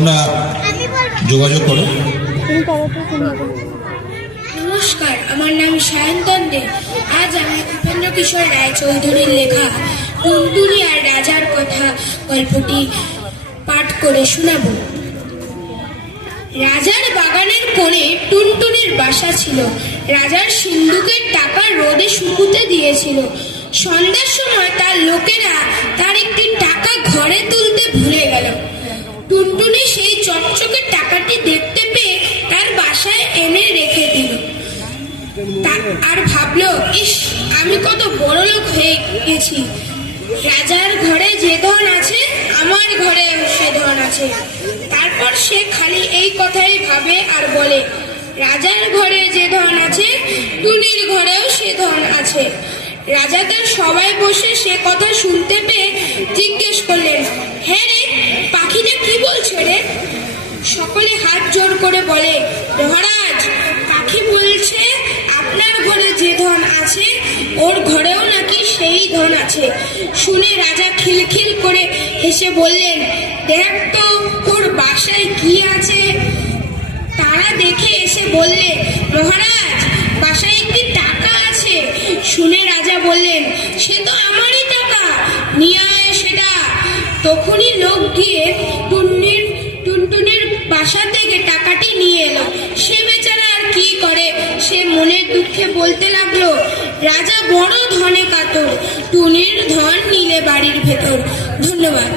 তোমরা যোগাযোগ করো। নমস্কার, আমার নাম সায়ন্তন দে। আজ আমি উপেন্দ্র কিশোর রায়চৌধুরীর লেখা টুনটুনি আর রাজার কথা গল্পটি পাঠ করে শোনাব। রাজার বাগানের কোণে টুনটুনির বাসা ছিল। রাজার সিন্দুকের টাকা রোদে শুকুতে দিয়েছিল। সন্ধ্যার সময় তার লোকেরা তার একটি টাকা ঘরে তুলতে ভুলে গেল। টুনটুনি সেই চকচকে টাকাটি দেখতে পেয়ে তার বাসায় এনে রেখে দিল। আর ভাবলো, ইস, আমি কত বড় লোক হয়ে গেছি। রাজার ঘরে যে ধন আছে, আমার ঘরে সে ধন আছে। তারপর সে খালি এই কথাই ভাবে আর বলে, রাজার ঘরে যে ধন আছে, টুনির ঘরেও সে ধন আছে। রাজাদের সবাই বসে সে কথা শুনতে পেয়ে জিজ্ঞেস করলেন, হ্যাঁ রে, পাখিটা কি বলছে রে? সকলে হাত জোর করে বলে, মহারাজ, পাখি বলছে আপনার ঘরে যে ধন আছে, ওর ঘরেও নাকি সেই ধন আছে। শুনে রাজা খিলখিল করে হেসে বললেন, দেখ তো ওর বাসায় কি আছে। তারা দেখে এসে বললে, মহারাজ, বাসায় একটি টাকা আছে। শুনে রাজা বললেন, সে তো আমারই টাকা, নিয়ে আয় সেটা। তখনই লোক গিয়ে টুনটুনির বাসা থেকে টাকাটি নিয়ে এলো। সে বেচারা আর কি করে, সে মনের দুঃখে বলতে লাগলো, রাজা বড় ধনে কাতর, টুনির ধন নিলে বাড়ির ভেতর। ধন্যবাদ।